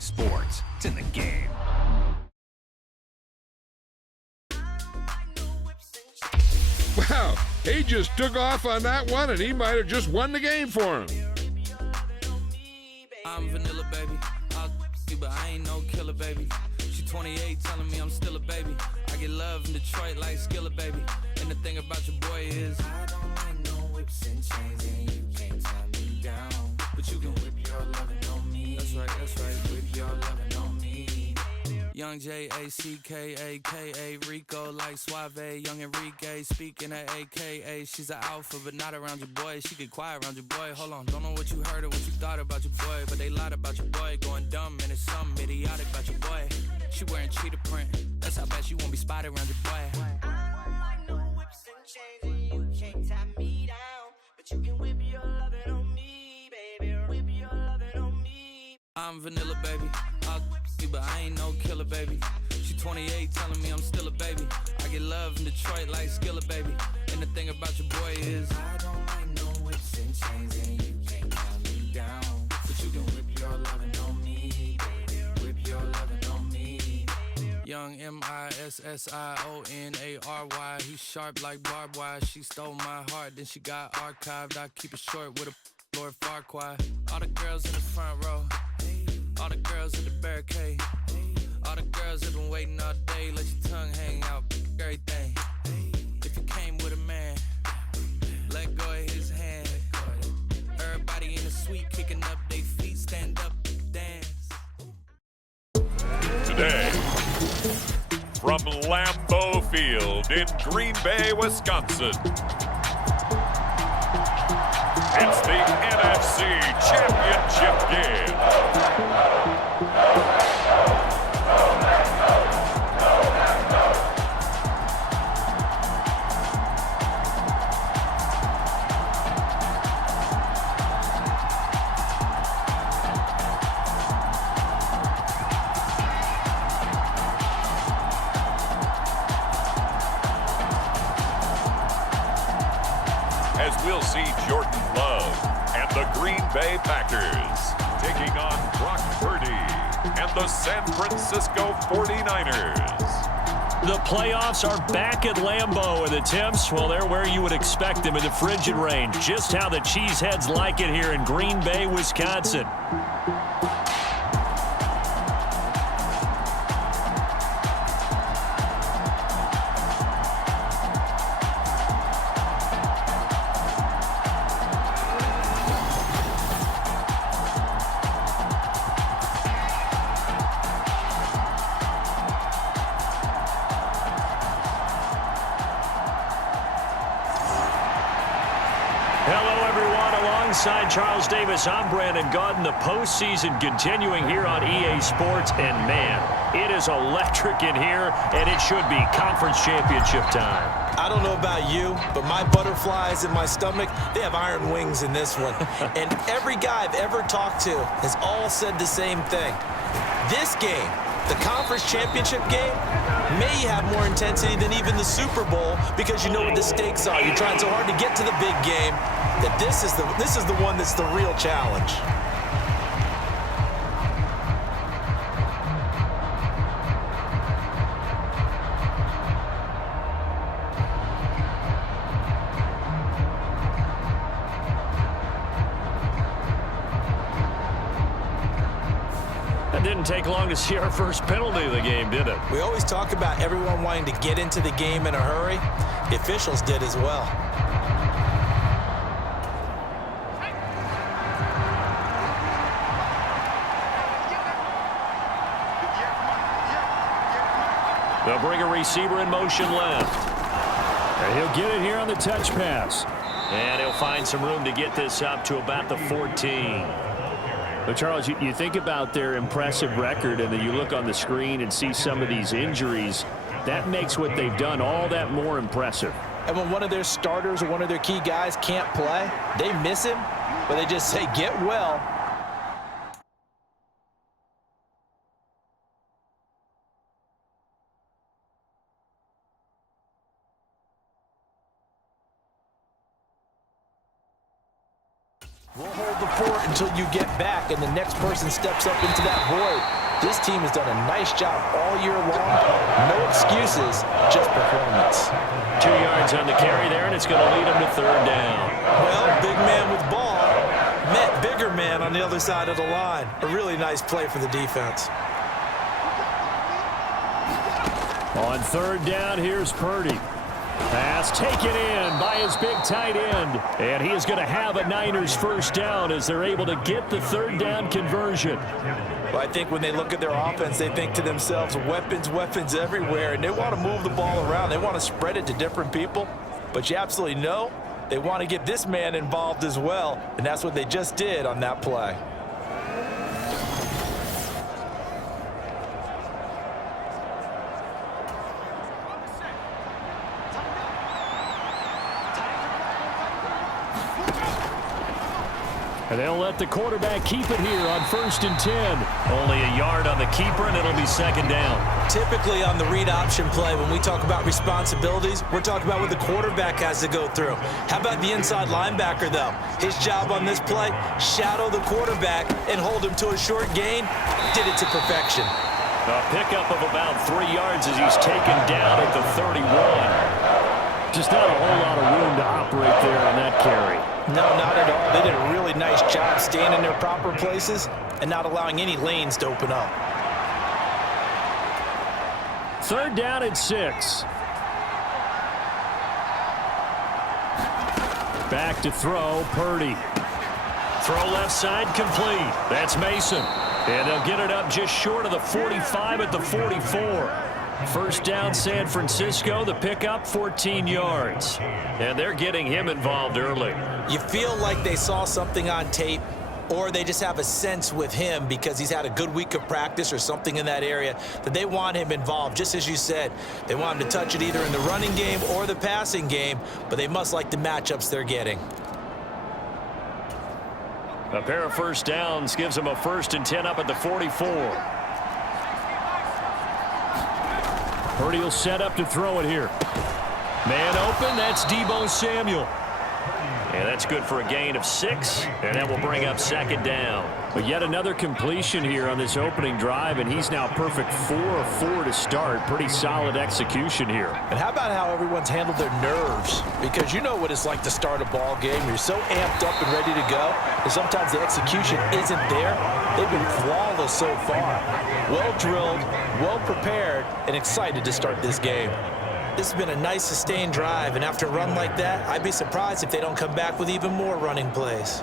Sports. It's in the game. Wow, he just took off on that one, and he might have just won the game for him. I'm vanilla, baby. I'll you, but I ain't no killer, baby. She 28, telling me I'm still a baby. I get love in Detroit like Skilla, baby. And the thing about your boy is I don't like no whips and chains, and you can't tie me down. But you can whip your lovin' on me. That's right, whip your lovin' on me. Young Jackaka, Rico like Suave, young Enrique, speaking at AKA. She's an alpha, but not around your boy. She get quiet around your boy. Hold on, don't know what you heard or what you thought about your boy, but they lied about your boy. Going dumb and it's something idiotic about your boy. She wearing cheetah print. That's how bad she won't be spotted around your boy. I don't like no whips and chains, and you can't tie me down, but you can whip your lovin' on me, baby. Whip your lovin' on me. I'm vanilla, baby. I'll you, but I ain't no killer, baby. She 28, telling me I'm still a baby. I get love in Detroit like Skilla, baby. And the thing about your boy is I don't like no whips and chains, and you can't tie me down, but you can whip your lovin' on me, baby. Whip your lovin' on me. Young MISSIONARY. He's sharp like barbed wire. She stole my heart, then she got archived. I keep it short with a Lord Farquaad. All the girls in the front row, all the girls in the barricade, all the girls have been waiting all day. Let your tongue hang out, everything. If you came with a man, let go of his hand. Everybody in the suite kicking up their feet, stand up, dance. Today, from Lambeau Field in Green Bay, Wisconsin, it's the NFC Championship game. As we'll see Jordan Love and the Green Bay Packers taking on Brock Purdy and the San Francisco 49ers. The playoffs are back at Lambeau, and the temps, well, they're where you would expect them in the frigid range. Just how the Cheeseheads like it here in Green Bay, Wisconsin. Hello, everyone. Alongside Charles Davis, I'm Brandon Gaudin. The postseason continuing here on EA Sports. And, man, it is electric in here, and it should be conference championship time. I don't know about you, but my butterflies in my stomach, they have iron wings in this one. And every guy I've ever talked to has all said the same thing. This game, the conference championship game, may have more intensity than even the Super Bowl because you know what the stakes are. You're trying so hard to get to the big game that this is the one that's the real challenge. It didn't take long to see our first penalty of the game, did it? We always talk about everyone wanting to get into the game in a hurry. The officials did as well. They'll bring a receiver in motion left. And he'll get it here on the touch pass. And he'll find some room to get this up to about the 14. But, Charles, you think about their impressive record, and then you look on the screen and see some of these injuries. That makes what they've done all that more impressive. And when one of their starters or one of their key guys can't play, they miss him, but they just say, get well. We'll hold the fort until you get back and the next person steps up into that void. This team has done a nice job all year long. No excuses, just performance. 2 yards on the carry there, and it's going to lead them to third down. Well, big man with ball met bigger man on the other side of the line. A really nice play for the defense. On third down, here's Purdy. Pass taken in by his big tight end. And he is going to have a Niners first down as they're able to get the third down conversion. Well, I think when they look at their offense, they think to themselves, weapons, weapons everywhere. And they want to move the ball around. They want to spread it to different people. But you absolutely know they want to get this man involved as well. And that's what they just did on that play. And they'll let the quarterback keep it here on 1st and 10. Only a yard on the keeper, and it'll be second down. Typically on the read option play, when we talk about responsibilities, we're talking about what the quarterback has to go through. How about the inside linebacker, though? His job on this play, shadow the quarterback and hold him to a short gain. Did it to perfection. A pickup of about 3 yards as he's taken down at the 31. Just not a whole lot of room to operate there on that carry. No, not at all. They did a really nice job staying in their proper places and not allowing any lanes to open up. Third down and 6. Back to throw, Purdy. Throw left side complete. That's Mason. And they'll get it up just short of the 45 at the 44. First down, San Francisco. The pickup, 14 yards. And they're getting him involved early. You feel like they saw something on tape, or they just have a sense with him because he's had a good week of practice or something in that area that they want him involved. Just as you said, they want him to touch it either in the running game or the passing game, but they must like the matchups they're getting. A pair of first downs gives them a 1st and 10 up at the 44. Purdy will set up to throw it here. Man open, that's Deebo Samuel. And that's good for a gain of 6, and that will bring up second down. But yet another completion here on this opening drive, and he's now perfect 4 of 4 to start. Pretty solid execution here. And how about how everyone's handled their nerves? Because you know what it's like to start a ball game. You're so amped up and ready to go, and sometimes the execution isn't there. They've been flawless so far. Well drilled, well prepared, and excited to start this game. This has been a nice sustained drive, and after a run like that, I'd be surprised if they don't come back with even more running plays.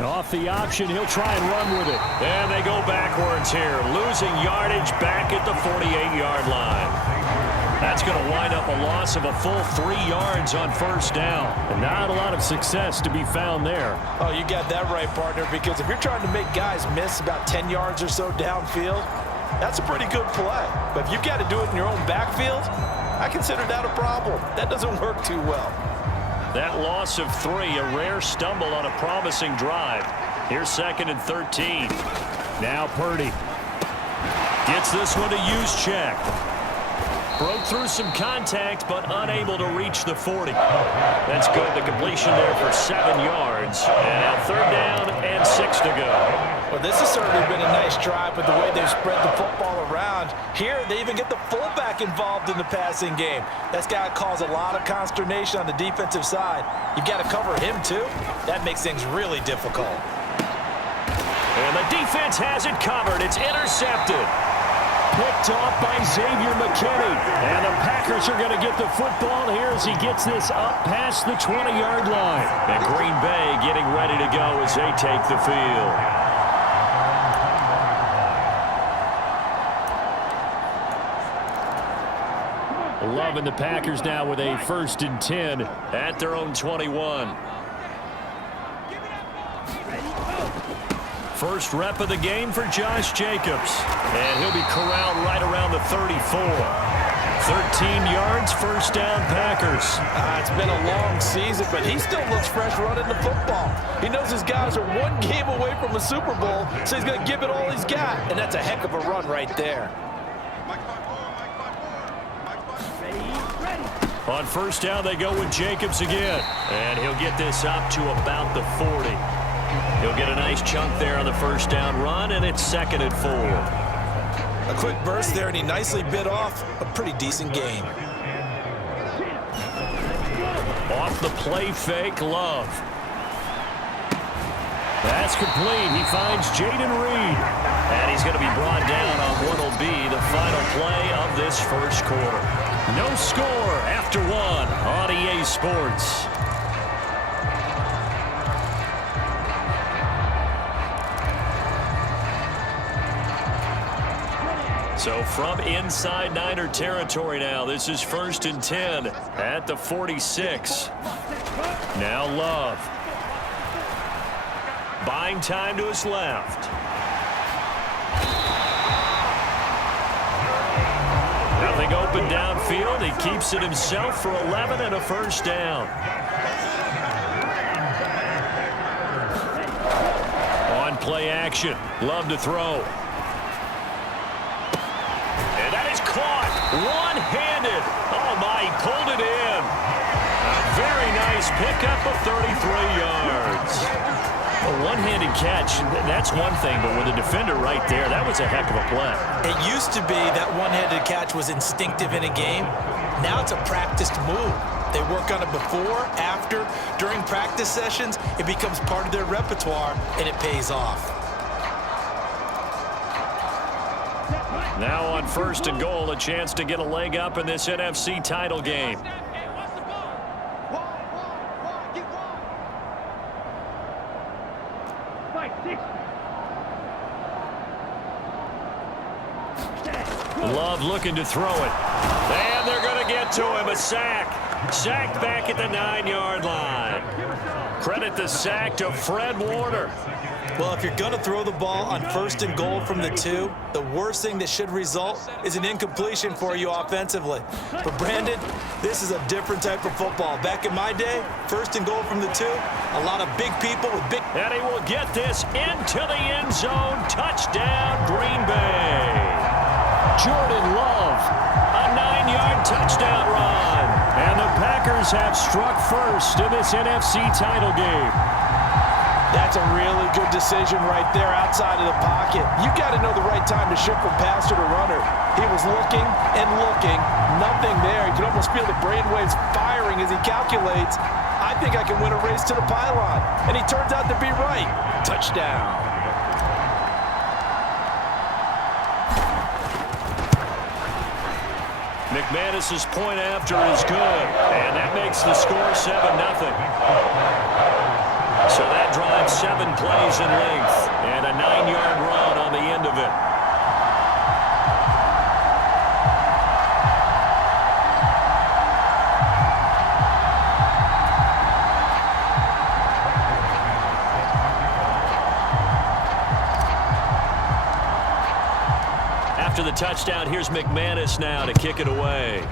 Off the option, he'll try and run with it. And they go backwards here, losing yardage back at the 48-yard line. That's going to wind up a loss of a full 3 yards on first down. And not a lot of success to be found there. Oh, you got that right, partner, because if you're trying to make guys miss about 10 yards or so downfield, that's a pretty good play. But if you've got to do it in your own backfield, I consider that a problem. That doesn't work too well. That loss of 3, a rare stumble on a promising drive. Here's 2nd and 13. Now Purdy. Gets this one to use check. Broke through some contact, but unable to reach the 40. That's good. The completion there for 7 yards. And now third down and 6 to go. Well, this has certainly been a nice drive with the way they've spread the football around. Here, they even get the fullback involved in the passing game. That's got to cause a lot of consternation on the defensive side. You've got to cover him, too. That makes things really difficult. And the defense has it covered. It's intercepted. Picked off by Xavier McKinney. And the Packers are going to get the football here as he gets this up past the 20-yard line. And Green Bay getting ready to go as they take the field. Loving the Packers now with a 1st and 10 at their own 21. First rep of the game for Josh Jacobs. And he'll be corralled right around the 34. 13 yards, first down, Packers. It's been a long season, but he still looks fresh running the football. He knows his guys are one game away from a Super Bowl, so he's going to give it all he's got. And that's a heck of a run right there. On first down, they go with Jacobs again. And he'll get this up to about the 40. He'll get a nice chunk there on the first down run, and it's 2nd and 4. A quick burst there, and he nicely bit off a pretty decent gain. Off the play fake, Love. That's complete. He finds Jaden Reed. And he's going to be brought down on what will be the final play of this first quarter. No score after 1 on EA Sports. So from inside Niner territory now, this is 1st and 10 at the 46. Now Love. Buying time to his left. Nothing open downfield. He keeps it himself for 11 and a first down. On play action. Love to throw. And that is caught. One-handed. Oh, my, he pulled it in. A very nice pickup of 33 yards. A one-handed catch, that's one thing, but with a defender right there, that was a heck of a play. It used to be that one-handed catch was instinctive in a game. Now it's a practiced move. They work on it before, after, during practice sessions. It becomes part of their repertoire, and it pays off. Now on 1st and goal, a chance to get a leg up in this NFC title game. Love looking to throw it. And they're going to get to him. A sack. Sacked back at the 9-yard line. Credit the sack to Fred Warner. Well, if you're going to throw the ball on 1st and goal from the 2, the worst thing that should result is an incompletion for you offensively. But, Brandon, this is a different type of football. Back in my day, 1st and goal from the 2, a lot of big people with big... And he will get this into the end zone. Touchdown, Green Bay. Jordan Love, a 9-yard touchdown run. And the Packers have struck first in this NFC title game. That's a really good decision right there outside of the pocket. You got to know the right time to shift from passer to runner. He was looking and looking, nothing there. You can almost feel the brainwaves firing as he calculates, I think I can win a race to the pylon. And he turns out to be right. Touchdown. McManus's point after is good, and that makes the score 7-0. So that drives 7 plays in length, and a 9-yard run on the end of it. After the touchdown, here's McManus now to kick it away.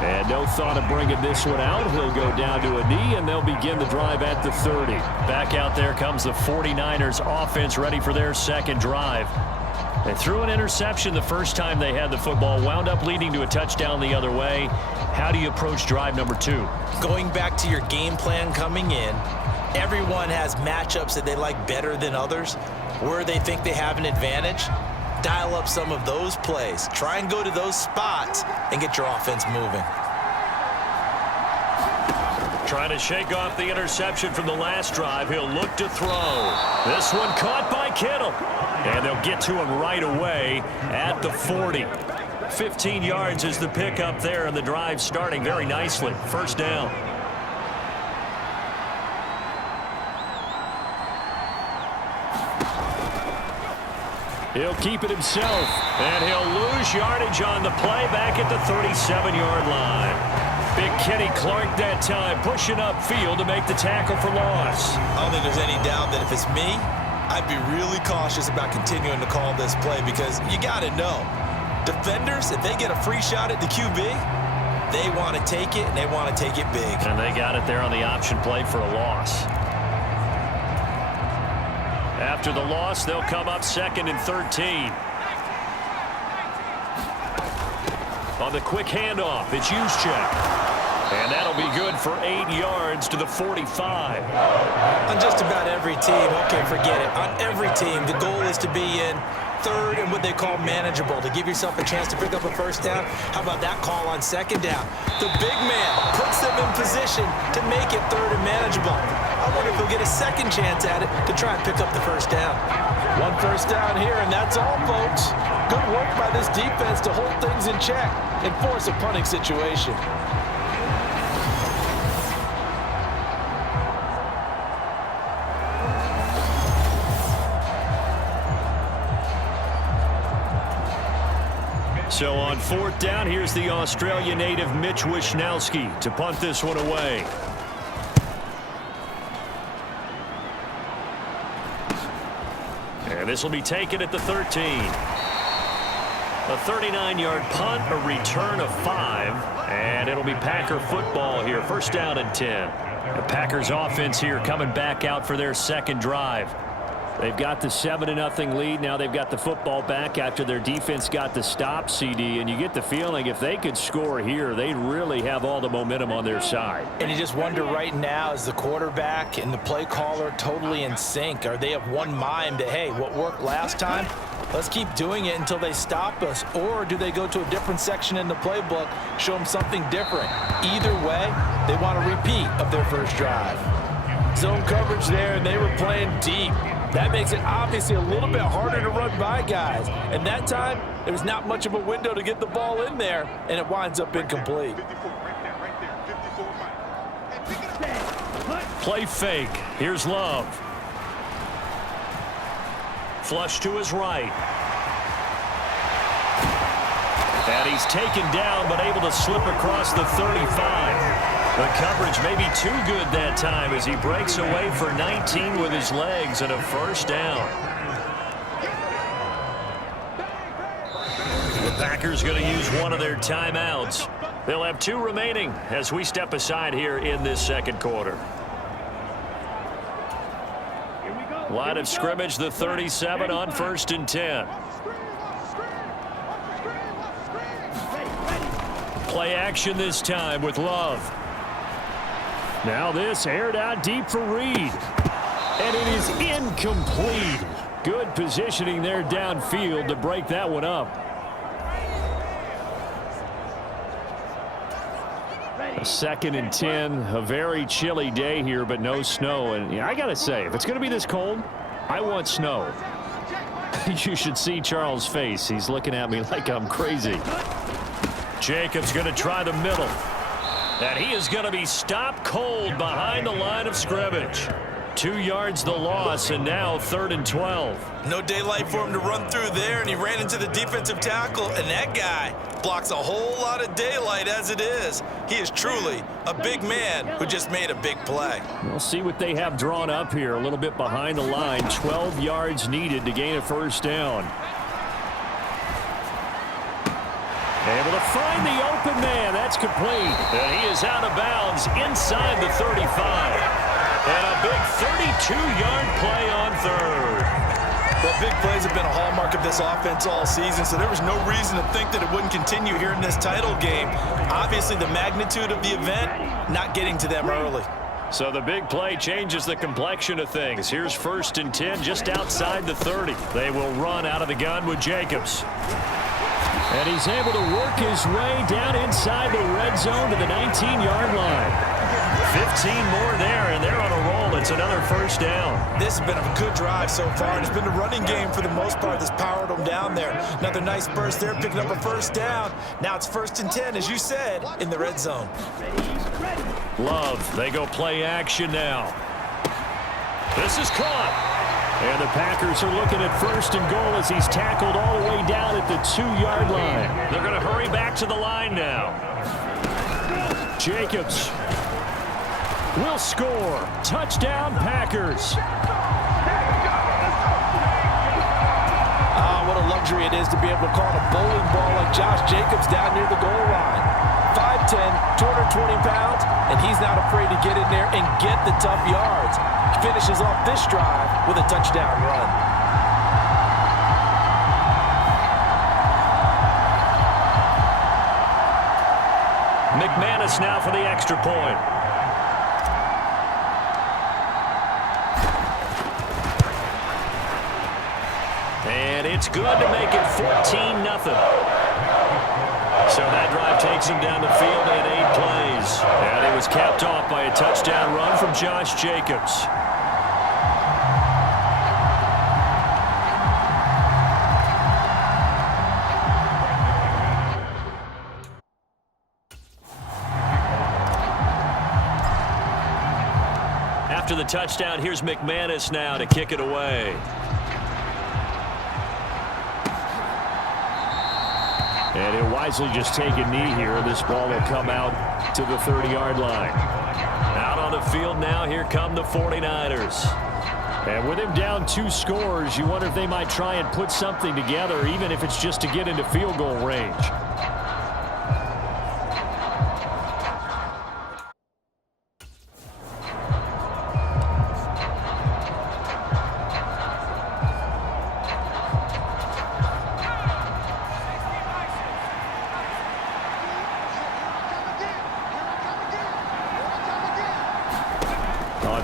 And no thought of bringing this one out. He'll go down to a knee, and they'll begin the drive at the 30. Back out there comes the 49ers offense ready for their second drive. They threw an interception the first time they had the football, wound up leading to a touchdown the other way. How do you approach drive number 2? Going back to your game plan coming in, everyone has matchups that they like better than others, where they think they have an advantage. Dial up some of those plays. Try and go to those spots and get your offense moving. Trying to shake off the interception from the last drive. He'll look to throw. This one caught by Kittle. And they'll get to him right away at the 40. 15 yards is the pickup there, and the drive starting very nicely. First down. He'll keep it himself, and he'll lose yardage on the play back at the 37-yard line. Big Kenny Clark that time pushing upfield to make the tackle for loss. I don't think there's any doubt that if it's me, I'd be really cautious about continuing to call this play because you got to know, defenders, if they get a free shot at the QB, they want to take it, and they want to take it big. And they got it there on the option play for a loss. After the loss, they'll come up 2nd and 13. On the quick handoff, it's Juszczyk. And that'll be good for 8 yards to the 45. On just about every team, okay, forget it. On every team, the goal is to be in third and what they call manageable, to give yourself a chance to pick up a first down. How about that call on second down? The big man puts them in position to make it third and manageable. I wonder if he'll get a second chance at it to try and pick up the first down. One first down here, and that's all, folks. Good work by this defense to hold things in check and force a punting situation. So on 4th down, here's the Australia native Mitch Wishnowsky to punt this one away. And this will be taken at the 13. A 39-yard punt, a return of 5, and it'll be Packer football here. First down and 10. The Packers offense here coming back out for their second drive. They've got the 7-0 lead. Now they've got the football back after their defense got the stop, CD. And you get the feeling if they could score here, they'd really have all the momentum on their side. And you just wonder right now, is the quarterback and the play caller totally in sync? Are they of one mind that, hey, what worked last time, let's keep doing it until they stop us? Or do they go to a different section in the playbook, show them something different? Either way, they want a repeat of their first drive. Zone coverage there, and they were playing deep. That makes it obviously a little bit harder to run by guys. And that time, there was not much of a window to get the ball in there, and it winds up incomplete. Play fake. Here's Love. Flush to his right. And he's taken down, but able to slip across the 35. The coverage may be too good that time as he breaks away for 19 with his legs and a first down. The Packers going to use one of their timeouts. They'll have 2 remaining as we step aside here in this second quarter. Line of scrimmage, the 37 on 1st and 10. Play action this time with Love. Now this aired out deep for Reed. And it is incomplete. Good positioning there downfield to break that one up. A 2nd and 10. A very chilly day here, but no snow. And I got to say, if it's going to be this cold, I want snow. You should see Charles' face. He's looking at me like I'm crazy. Jacobs going to try the middle. And he is going to be stopped cold behind the line of scrimmage. 2 yards the loss, and now 3rd and 12. No daylight for him to run through there, and he ran into the defensive tackle, and that guy blocks a whole lot of daylight as it is. He is truly a big man who just made a big play. We'll see what they have drawn up here. A little bit behind the line. 12 yards needed to gain a first down. Able to find the open man. That's complete. And he is out of bounds inside the 35. And a big 32-yard play on 3rd. Well, big plays have been a hallmark of this offense all season, so there was no reason to think that it wouldn't continue here in this title game. Obviously, the magnitude of the event not getting to them early. So the big play changes the complexion of things. Here's 1st and 10 just outside the 30. They will run out of the gun with Jacobs. And he's able to work his way down inside the red zone to the 19-yard line. 15 more there, and they're on a roll. It's another first down. This has been a good drive so far. It's been the running game for the most part that's powered them down there. Another nice burst there, picking up a first down. Now it's 1st and 10, as you said, in the red zone. Love, they go play action now. This is caught. And the Packers are looking at 1st and goal as he's tackled all the way down at the 2-yard line. They're going to hurry back to the line now. Jacobs will score. Touchdown, Packers. luxury it is to be able to call a bowling ball like Josh Jacobs down near the goal line. 5'10", 220 pounds, and he's not afraid to get in there and get the tough yards. He finishes off this drive with a touchdown run. McManus now for the extra point. And it's good to make it 14-0. So that drive takes him down the field in 8 plays. And it was capped off by a touchdown run from Josh Jacobs. After the touchdown, here's McManus now to kick it away. And he'll wisely just take a knee here. This ball will come out to the 30-yard line. Out on the field now, here come the 49ers. And with him down 2 scores, you wonder if they might try and put something together, even if it's just to get into field goal range.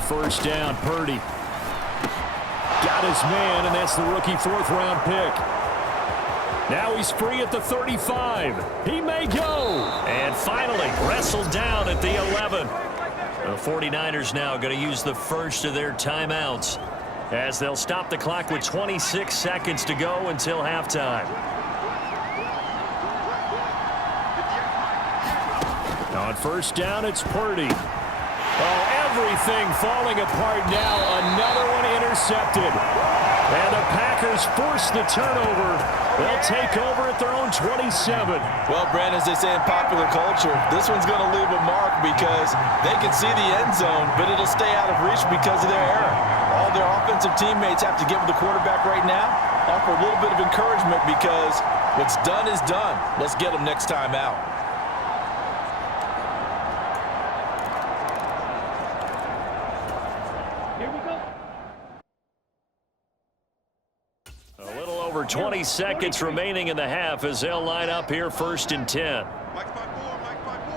First down, Purdy. Got his man, and that's the rookie 4th-round pick. Now he's free at the 35. He may go. And finally wrestled down at the 11. The 49ers now going to use the first of their timeouts as they'll stop the clock with 26 seconds to go until halftime. On first down, it's Purdy. Oh, everything falling apart now. Another one intercepted. And the Packers force the turnover. They'll take over at their own 27. Well, Brandon, as they say in popular culture, this one's going to leave a mark because they can see the end zone, but it'll stay out of reach because of their error. All their offensive teammates have to get with the quarterback right now, offer a little bit of encouragement because what's done is done. Let's get them next time out. A little over 20 seconds remaining in the half as they'll line up here 1st and 10. Mike's by 4, Mike's by 4,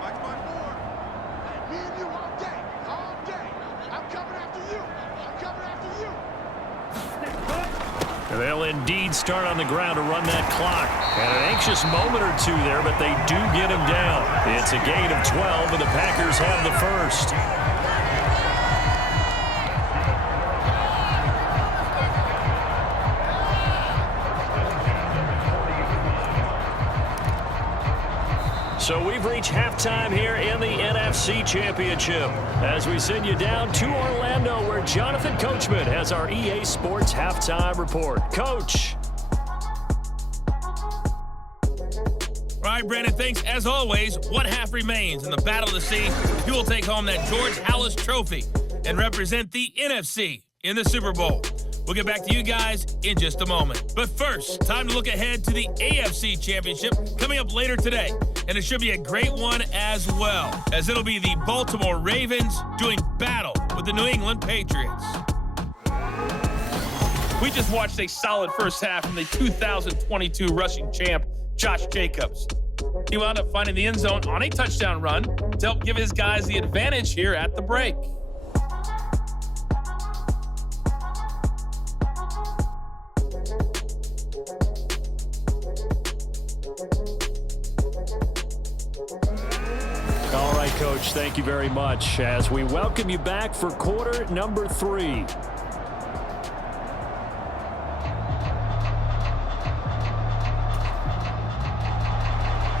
Mike's by 4. Me and you all day, all day. I'm coming after you. I'm coming after you. They'll indeed start on the ground to run that clock. And an anxious moment or two there, but they do get him down. It's a gain of 12, and the Packers have the first. So we've reached halftime here in the NFC Championship as we send you down to Orlando where Jonathan Coachman has our EA Sports Halftime Report. Coach. All right, Brandon, thanks. As always, one half remains in the Battle of the Sea. You will take home that George Halas Trophy and represent the NFC in the Super Bowl. We'll get back to you guys in just a moment. But first, time to look ahead to the AFC Championship coming up later today. And it should be a great one as well, as it'll be the Baltimore Ravens doing battle with the New England Patriots. We just watched a solid first half from the 2022 rushing champ, Josh Jacobs. He wound up finding the end zone on a touchdown run to help give his guys the advantage here at the break. All right, Coach, thank you very much as we welcome you back for quarter number 3.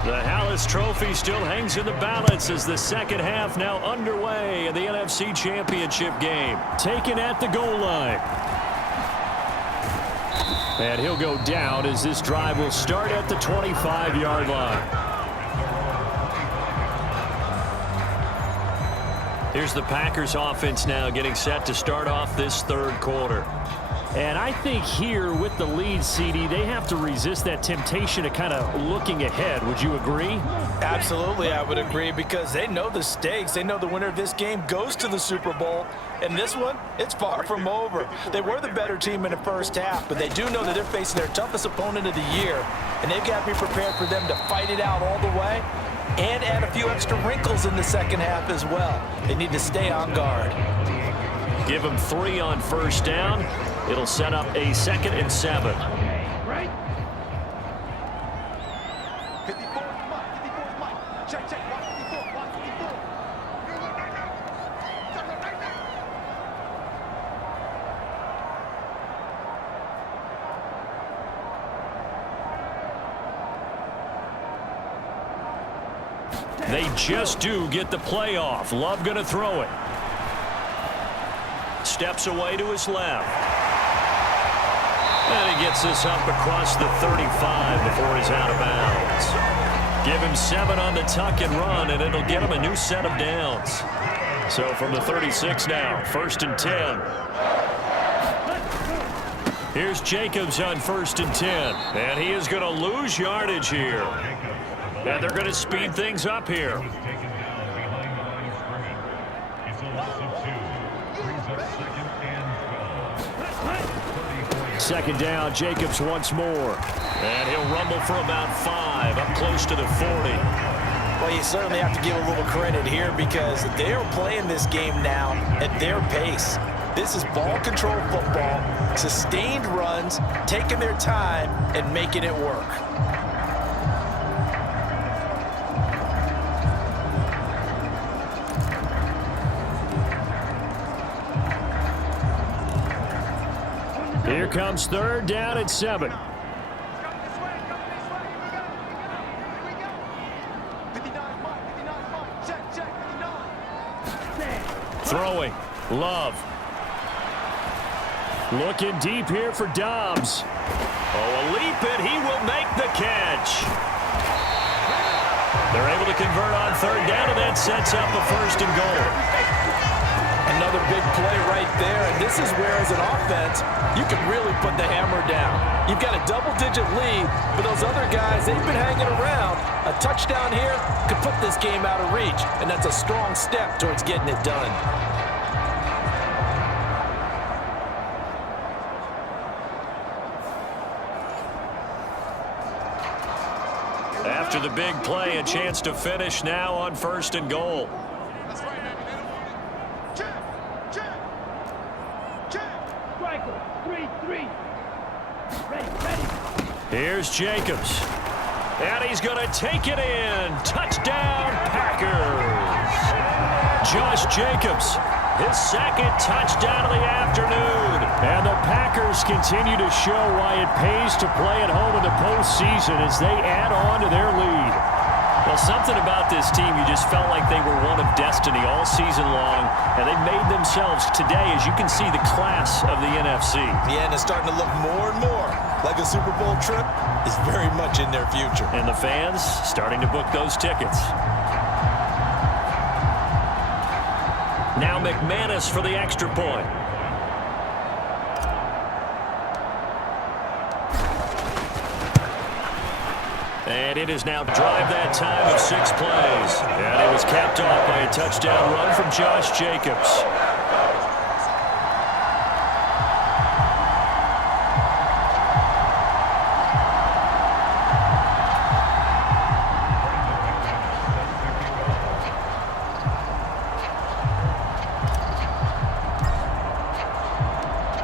The Halas Trophy still hangs in the balance as the second half now underway in the NFC Championship game. Taken at the goal line. And he'll go down as this drive will start at the 25-yard line. Here's the Packers offense now getting set to start off this third quarter. And I think here with the lead, CD, they have to resist that temptation of kind of looking ahead. Would you agree? Absolutely, I would agree, because they know the stakes. They know the winner of this game goes to the Super Bowl. And this one, it's far from over. They were the better team in the first half, but they do know that they're facing their toughest opponent of the year. And they've got to be prepared for them to fight it out all the way and add a few extra wrinkles in the second half as well. They need to stay on guard. Give them 3 on first down. It'll set up a 2nd and 7. Right? 54, Mike. Check, watch 54. They just do get the play off. Love going to throw it. Steps away to his left. And he gets this up across the 35 before he's out of bounds. Give him 7 on the tuck and run, and it'll get him a new set of downs. So from the 36 now, 1st and 10. Here's Jacobs on 1st and 10. And he is going to lose yardage here. And they're going to speed things up here. Second down, Jacobs once more. And he'll rumble for about 5, up close to the 40. Well, you certainly have to give a little credit here, because they are playing this game now at their pace. This is ball control football, sustained runs, taking their time and making it work. Here comes 3rd down and 7. Throwing. Love. Looking deep here for Dobbs. Oh, a leap, and he will make the catch. They're able to convert on 3rd down, and that sets up a 1st and goal. Another big play right there, and this is where, as an offense, you can really put the hammer down. You've got a double-digit lead, but those other guys, they've been hanging around. A touchdown here could put this game out of reach, and that's a strong step towards getting it done. After the big play, a chance to finish now on 1st and goal. Here's Jacobs. And he's going to take it in. Touchdown, Packers. Josh Jacobs, his 2nd touchdown of the afternoon. And the Packers continue to show why it pays to play at home in the postseason as they add on to their lead. Well, something about this team, you just felt like they were one of destiny all season long, and they made themselves today, as you can see, the class of the NFC. Yeah, and it's starting to look more and more like a Super Bowl trip is very much in their future. And the fans starting to book those tickets. Now McManus for the extra point. And it is now drive that time of 6 plays. And it was capped off by a touchdown run from Josh Jacobs.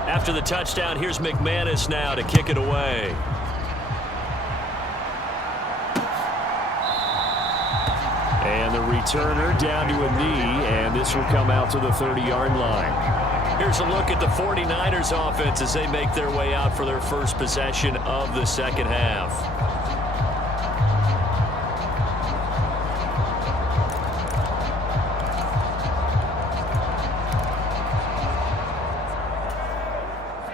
After the touchdown, here's McManus now to kick it away. And the returner down to a knee, and this will come out to the 30-yard line. Here's a look at the 49ers offense as they make their way out for their first possession of the second half.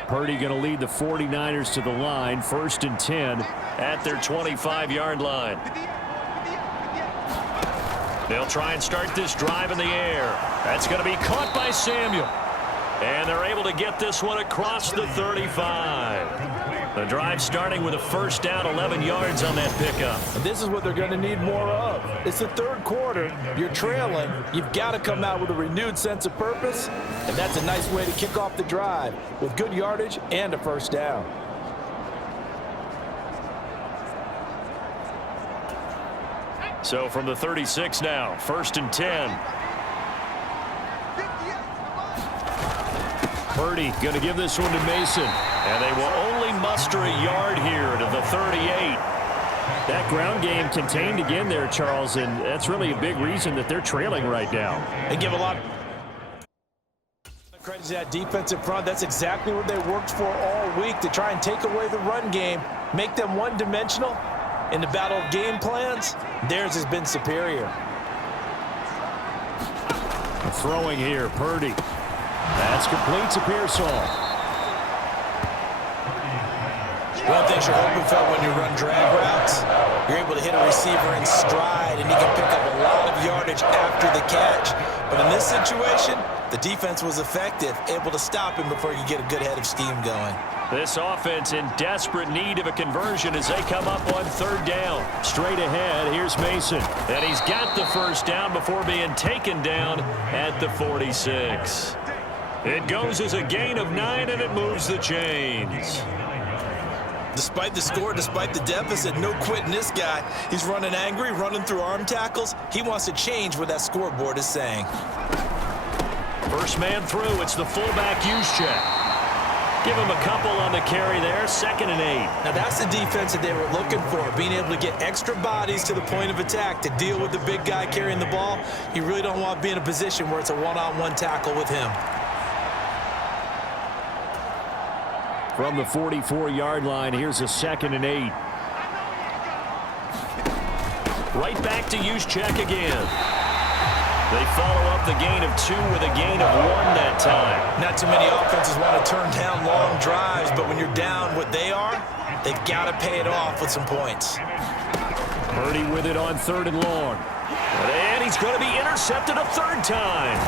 Purdy going to lead the 49ers to the line, 1st and 10 at their 25-yard line. They'll try and start this drive in the air. That's going to be caught by Samuel. And they're able to get this one across the 35. The drive starting with a first down, 11 yards on that pickup. And this is what they're going to need more of. It's the third quarter. You're trailing. You've got to come out with a renewed sense of purpose. And that's a nice way to kick off the drive with good yardage and a first down. So from the 36 now, 1st and 10. Purdy going to give this one to Mason. And they will only muster a yard here to the 38. That ground game contained again there, Charles, and that's really a big reason that they're trailing right now. They give a lot of credit to that defensive front. That's exactly what they worked for all week, to try and take away the run game, make them one-dimensional. In the battle of game plans, theirs has been superior. Throwing here, Purdy. That's complete to Pearsall. One thing you're hoping for when you run drag routes, you're able to hit a receiver in stride, and he can pick up a lot of yardage after the catch. But in this situation, the defense was effective, able to stop him before you get a good head of steam going. This offense in desperate need of a conversion as they come up on 3rd down. Straight ahead, here's Mason. And he's got the first down before being taken down at the 46. It goes as a gain of 9, and it moves the chains. Despite the score, despite the deficit, no quitting this guy. He's running angry, running through arm tackles. He wants to change what that scoreboard is saying. First man through, it's the fullback use check. Give him a couple on the carry there, 2nd and 8. Now that's the defense that they were looking for, being able to get extra bodies to the point of attack to deal with the big guy carrying the ball. You really don't want to be in a position where it's a one-on-one tackle with him. From the 44-yard line, here's a 2nd and 8. Right back to use check again. They follow up the gain of 2 with a gain of 1 that time. Not too many offenses want to turn down long drives, but when you're down what they are, they've got to pay it off with some points. Purdy with it on 3rd and long. And he's going to be intercepted a 3rd time.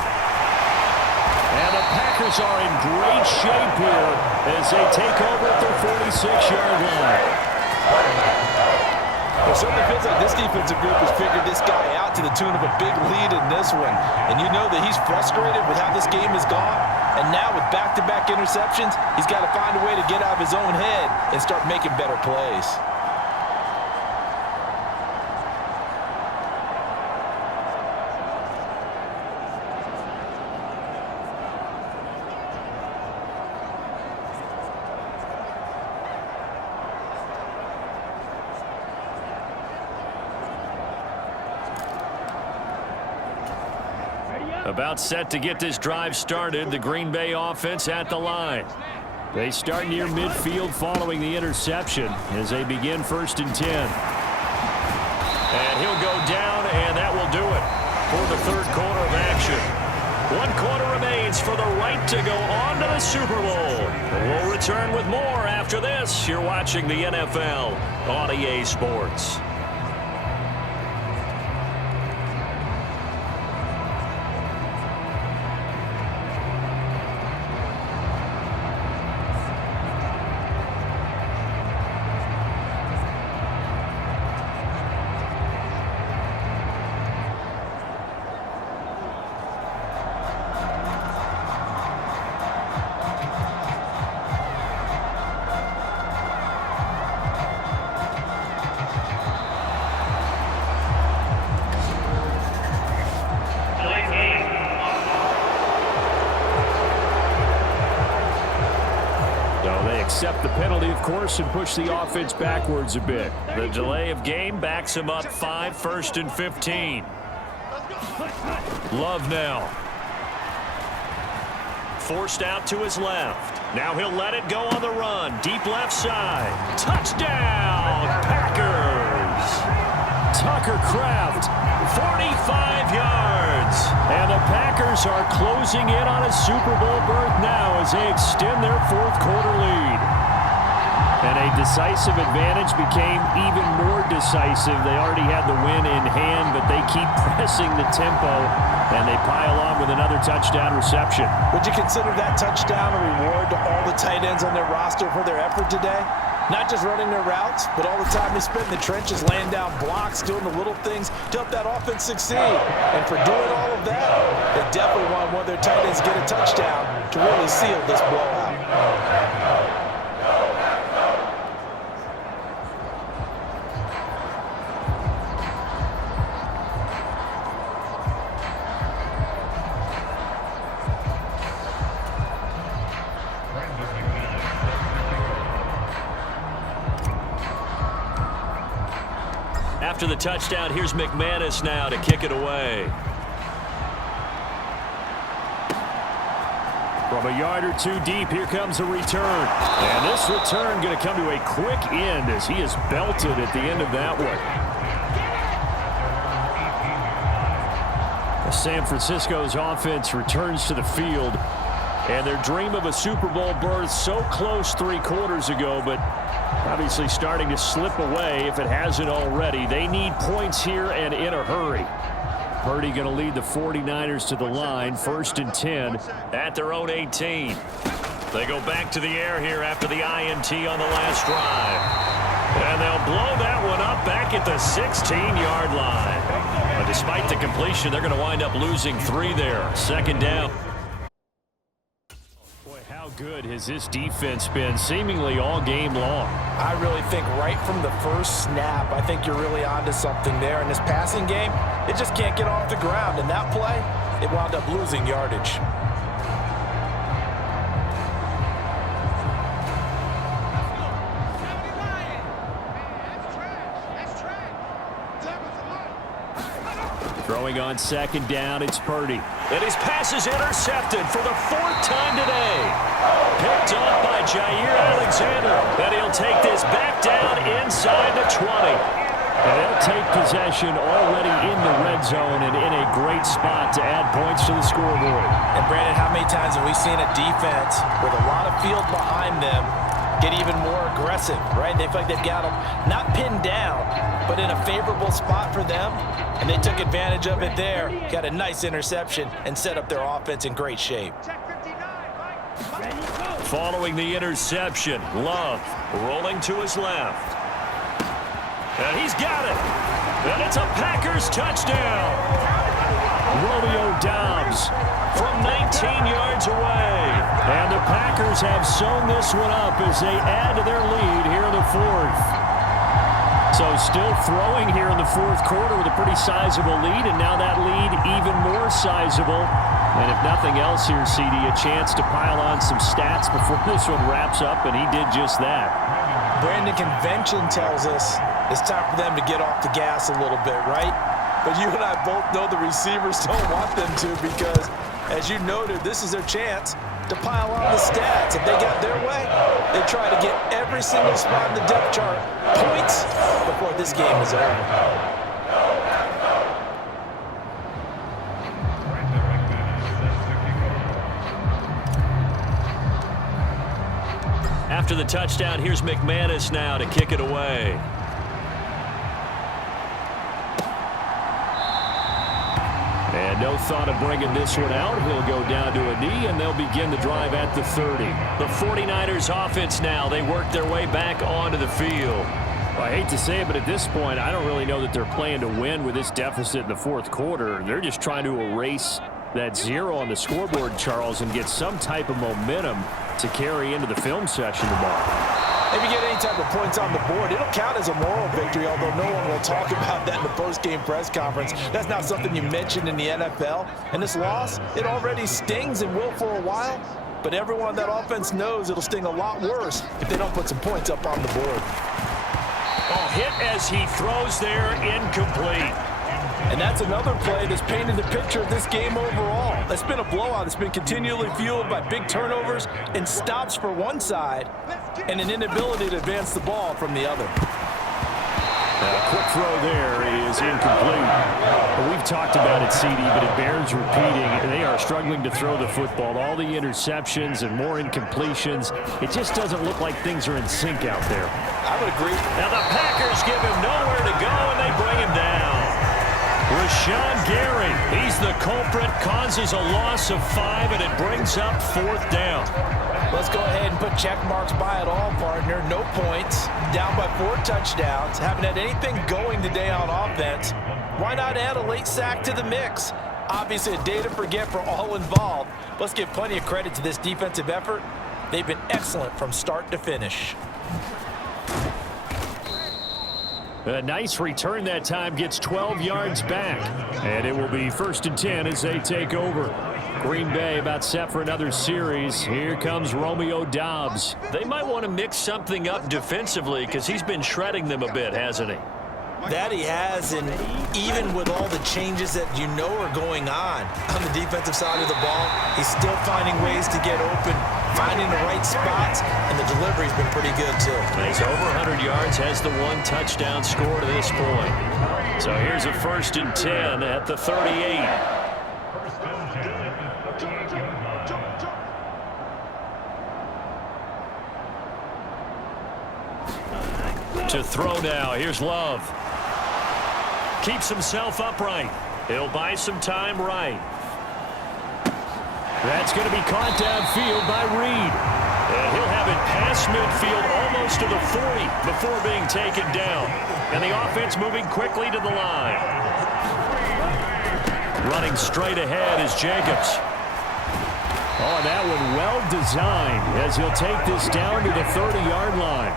And the Packers are in great shape here as they take over at their 46-yard line. Well, certainly feels like this defensive group has figured this guy out to the tune of a big lead in this one. And you know that he's frustrated with how this game has gone. And now with back-to-back interceptions, he's got to find a way to get out of his own head and start making better plays. About set to get this drive started, the Green Bay offense at the line. They start near midfield following the interception as they begin 1st and 10. And he'll go down, and that will do it for the 3rd quarter of action. 1 quarter remains for the right to go on to the Super Bowl. We'll return with more after this. You're watching the NFL on EA Sports. Accept the penalty, of course, and push the offense backwards a bit. The delay of game backs him up 5, 1st and 15. Love now. Forced out to his left. Now he'll let it go on the run. Deep left side. Touchdown, Packers. Tucker Kraft, 45 yards. And the Packers are closing in on a Super Bowl berth now as they extend their 4th quarter lead. And a decisive advantage became even more decisive. They already had the win in hand, but they keep pressing the tempo, and they pile on with another touchdown reception. Would you consider that touchdown a reward to all the tight ends on their roster for their effort today? Not just running their routes, but all the time they spent in the trenches laying down blocks, doing the little things to help that offense succeed. And for doing all of that, they definitely want one of their tight ends to get a touchdown to really seal this blowout. After the touchdown, here's McManus now to kick it away. From a yard or two deep, here comes a return. And this return going to come to a quick end as he is belted at the end of that one. San Francisco's offense returns to the field. And their dream of a Super Bowl berth so close 3 quarters ago, but obviously starting to slip away if it hasn't already. They need points here and in a hurry. Purdy going to lead the 49ers to the line, 1st and 10 at their own 18. They go back to the air here after the INT on the last drive. And they'll blow that one up back at the 16-yard line. But despite the completion, they're going to wind up losing 3 there. 2nd down. How good has this defense been seemingly all game long? I really think right from the first snap, I think you're really onto something there. In this passing game, it just can't get off the ground. In that play, it wound up losing yardage. Throwing on 2nd down, it's Purdy. And his pass is intercepted for the 4th time today. Picked off by Jair Alexander. And he'll take this back down inside the 20. And they'll take possession already in the red zone and in a great spot to add points to the scoreboard. And Brandon, how many times have we seen a defense with a lot of field behind them get even more aggressive, right? They feel like they've got them not pinned down, but in a favorable spot for them. And they took advantage of it there, got a nice interception, and set up their offense in great shape. Following the interception, Love rolling to his left. And he's got it. And it's a Packers touchdown. Romeo Doubs from 19 yards away. And the Packers have sewn this one up as they add to their lead here in the 4th. So still throwing here in the 4th quarter with a pretty sizable lead, and now that lead even more sizable. And if nothing else here, CD, a chance to pile on some stats before this one wraps up, and he did just that. Brandon, convention tells us it's time for them to get off the gas a little bit, right? But you and I both know the receivers don't want them to because, as you noted, this is their chance to pile on the stats. If they got their way, they try to get every single spot in the depth chart points before this game is over. After the touchdown, here's McManus now to kick it away. And no thought of bringing this one out. He'll go down to a knee, and they'll begin the drive at the 30. The 49ers offense now, they work their way back onto the field. Well, I hate to say it, but at this point, I don't really know that they're playing to win with this deficit in the 4th quarter. They're just trying to erase that 0 on the scoreboard, Charles, and get some type of momentum to carry into the film session tomorrow. If you get any type of points on the board, it'll count as a moral victory, although no one will talk about that in the post-game press conference. That's not something you mentioned in the NFL. And this loss, it already stings and will for a while, but everyone on that offense knows it'll sting a lot worse if they don't put some points up on the board. Oh, hit as he throws there, incomplete. And that's another play that's painted the picture of this game overall. It's been a blowout. It's been continually fueled by big turnovers and stops for one side and an inability to advance the ball from the other. Quick throw there is incomplete. We've talked about it, CD, but it bears repeating. They are struggling to throw the football. All the interceptions and more incompletions. It just doesn't look like things are in sync out there. I would agree. Now the Packers give him nowhere to go, and they bring him down. Rashawn Gary, he's the culprit, causes a loss of 5, and it brings up 4th down. Let's go ahead and put check marks by it all, partner. No points, down by 4 touchdowns, haven't had anything going today on offense. Why not add a late sack to the mix? Obviously a day to forget for all involved. Let's give plenty of credit to this defensive effort. They've been excellent from start to finish. A nice return that time, gets 12 yards back. And it will be 1st and 10 as they take over. Green Bay about set for another series. Here comes Romeo Doubs. They might want to mix something up defensively because he's been shredding them a bit, hasn't he? That he has, and even with all the changes that you know are going on the defensive side of the ball, he's still finding ways to get open, finding the right spots, and the delivery's been pretty good too. He's over 100 yards, has the 1 touchdown score to this point. So here's a 1st and 10 at the 38. To throw now, here's Love. Keeps himself upright. He'll buy some time right. That's going to be caught downfield by Reed. And he'll have it past midfield almost to the 40 before being taken down. And the offense moving quickly to the line. Running straight ahead is Jacobs. Oh, that one well designed as he'll take this down to the 30-yard line.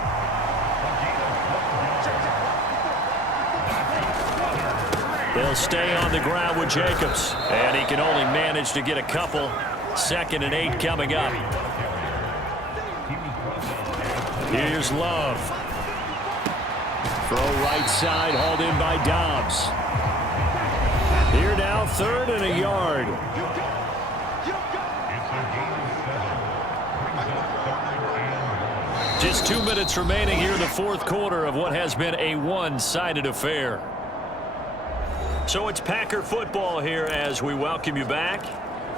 They'll stay on the ground with Jacobs. And he can only manage to get a couple. 2nd and 8 coming up. Here's Love. Throw right side, hauled in by Doubs. Here now, 3rd and a yard. Just 2 minutes remaining here in the 4th quarter of what has been a one-sided affair. So it's Packer football here as we welcome you back.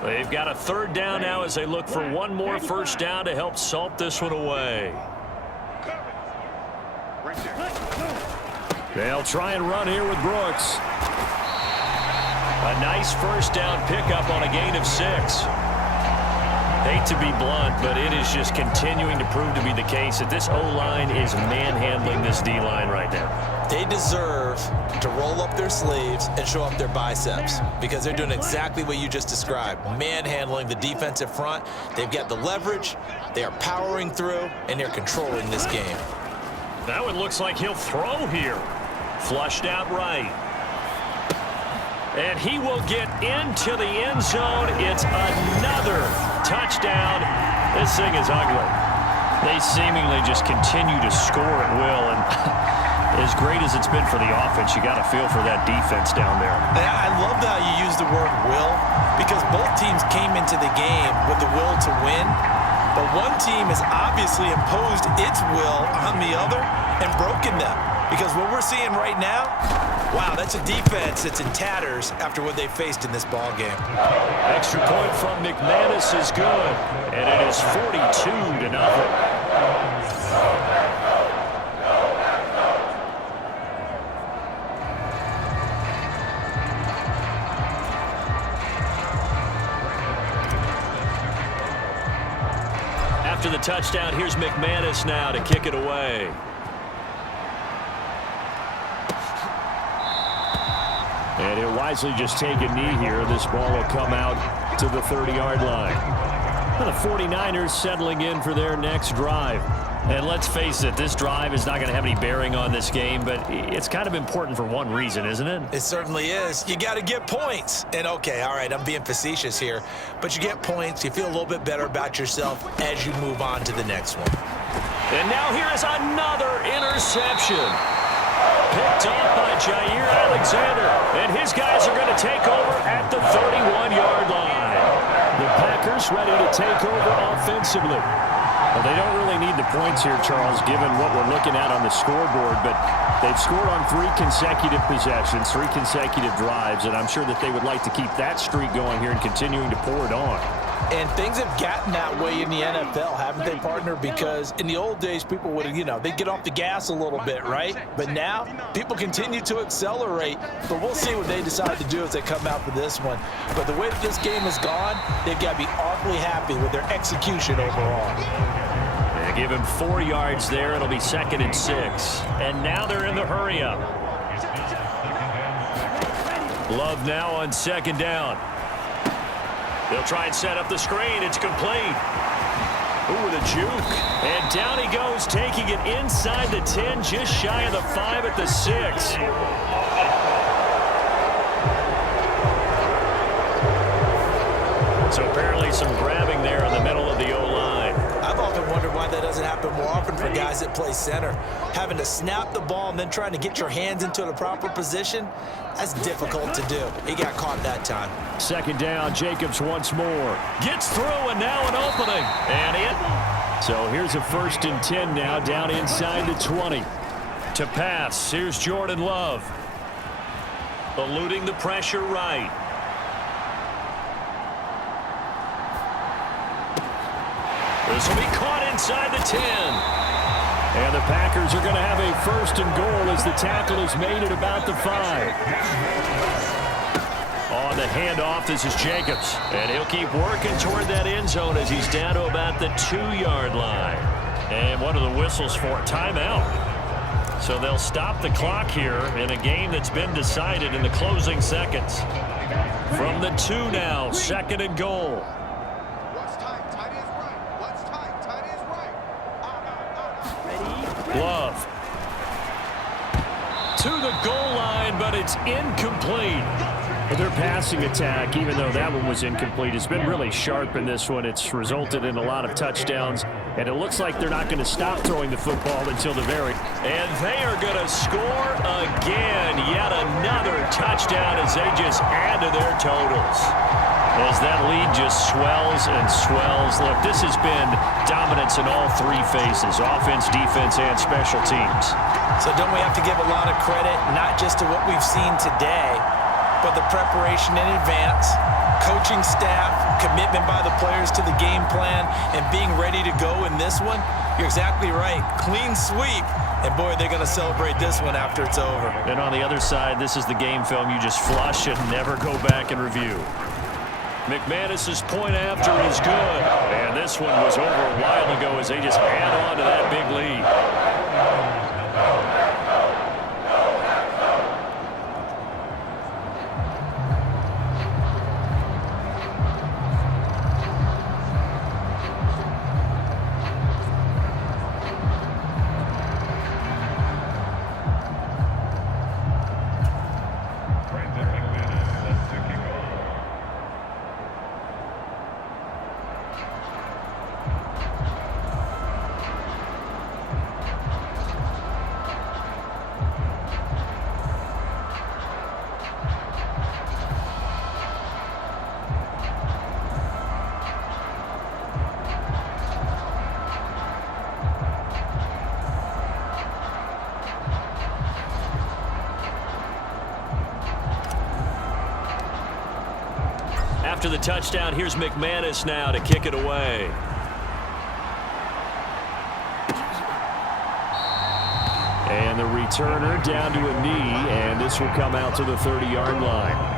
They've got a 3rd down now as they look for one more 1st down to help salt this one away. They'll try and run here with Brooks. A nice 1st down pickup on a gain of 6. Hate to be blunt, but it is just continuing to prove to be the case that this O-line is manhandling this D-line right now. They deserve to roll up their sleeves and show up their biceps because they're doing exactly what you just described, manhandling the defensive front. They've got the leverage, they are powering through, and they're controlling this game. That one looks like he'll throw here. Flushed out right. And he will get into the end zone. It's another touchdown. This thing is ugly. They seemingly just continue to score at will, and as great as it's been for the offense, you got to feel for that defense down there. I love how you use the word will, because both teams came into the game with the will to win, but one team has obviously imposed its will on the other and broken them. Because what we're seeing right now, wow, that's a defense that's in tatters after what they faced in this ball game. Extra point from McManus is good, and it is 42-0. After the touchdown, here's McManus now to kick it away. And he'll wisely just take a knee here. This ball will come out to the 30-yard line. And the 49ers settling in for their next drive. And let's face it, this drive is not going to have any bearing on this game, but it's kind of important for one reason, isn't it? It certainly is. You got to get points. And okay, all right, I'm being facetious here, but you get points, you feel a little bit better about yourself as you move on to the next one. And now here is another interception. Picked off by Jair Alexander, and his guys are going to take over at the 31-yard line. The Packers ready to take over offensively. Well, they don't really need the points here, Charles, given what we're looking at on the scoreboard, but they've scored on 3 consecutive possessions, 3 consecutive drives, and I'm sure that they would like to keep that streak going here and continuing to pour it on. And things have gotten that way in the NFL, haven't they, partner? Because in the old days, people would, they'd get off the gas a little bit, right? But now, people continue to accelerate. But we'll see what they decide to do as they come out for this one. But the way that this game has gone, they've got to be awfully happy with their execution overall. They give him 4 yards there. It'll be 2nd and 6. And now they're in the hurry-up. Love now on 2nd down. They'll try and set up the screen. It's complete. Ooh, the juke. And down he goes, taking it inside the 10, just shy of the 5 at the 6. So apparently some grabbing there in the middle of the O-line. I've often wondered why that doesn't happen more often for guys that play center. Having to snap the ball and then trying to get your hands into the proper position, that's difficult to do. He got caught that time. 2nd down, Jacobs once more. Gets through, and now an opening. And in. So here's a 1st and 10 now, down inside the 20. To pass, here's Jordan Love. Eluding the pressure right. This will be caught inside the 10. And the Packers are going to have a 1st and goal as the tackle is made at about the 5. On the handoff, this is Jacobs. And he'll keep working toward that end zone as he's down to about the 2-yard line. And what are the whistles for? Timeout. So they'll stop the clock here in a game that's been decided in the closing seconds. From the 2 now, 2nd and goal. Love. To the goal line, but it's incomplete. Their passing attack, even though that one was incomplete, has been really sharp in this one. It's resulted in a lot of touchdowns, and it looks like they're not going to stop throwing the football until the very. And they are going to score again. Yet another touchdown as they just add to their totals. As that lead just swells and swells. Look, this has been dominance in all 3 phases, offense, defense, and special teams. So don't we have to give a lot of credit, not just to what we've seen today, but the preparation in advance, coaching staff, commitment by the players to the game plan, and being ready to go in this one? You're exactly right. Clean sweep. And, boy, they're going to celebrate this one after it's over. And on the other side, this is the game film you just flush and never go back and review. McManus's point after is good. And this one was over a while ago as they just add on to that big lead. After the touchdown, here's McManus now to kick it away. And the returner down to a knee, and this will come out to the 30-yard line.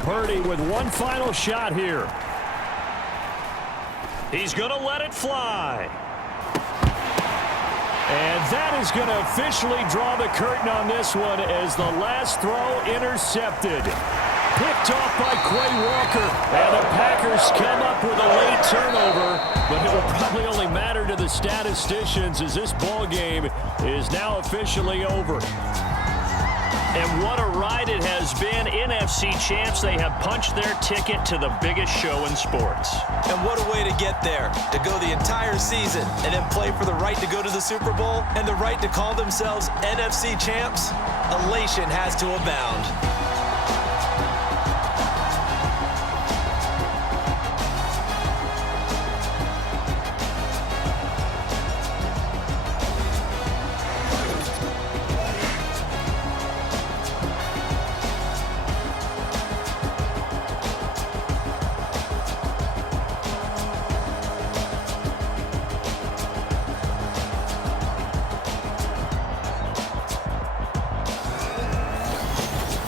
Purdy with one final shot here. He's going to let it fly. And that is going to officially draw the curtain on this one as the last throw intercepted. Picked off by Quay Walker. And the Packers come up with a late turnover, but it will probably only matter to the statisticians as this ball game is now officially over. And what a ride it has been. NFC champs, they have punched their ticket to the biggest show in sports. And what a way to get there, to go the entire season and then play for the right to go to the Super Bowl and the right to call themselves NFC champs. Elation has to abound.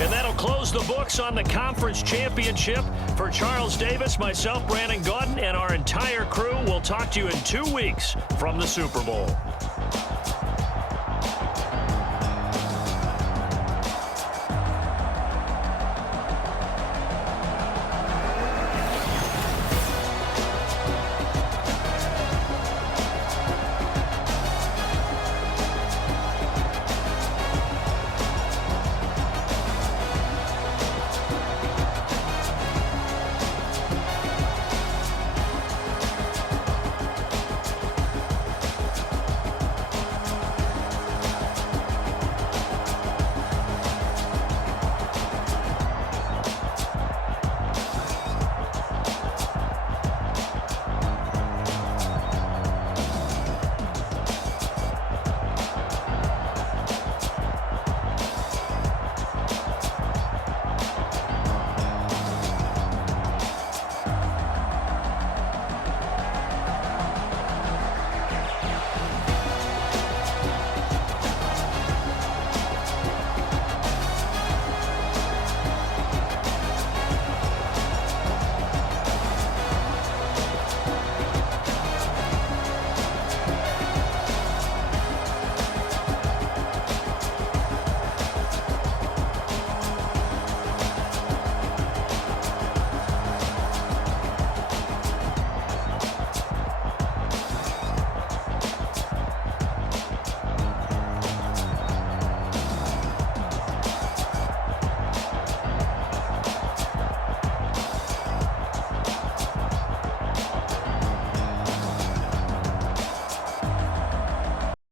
And that'll close the books on the conference championship. For Charles Davis, myself, Brandon Gaudin, and our entire crew, we'll talk to you in 2 weeks from the Super Bowl.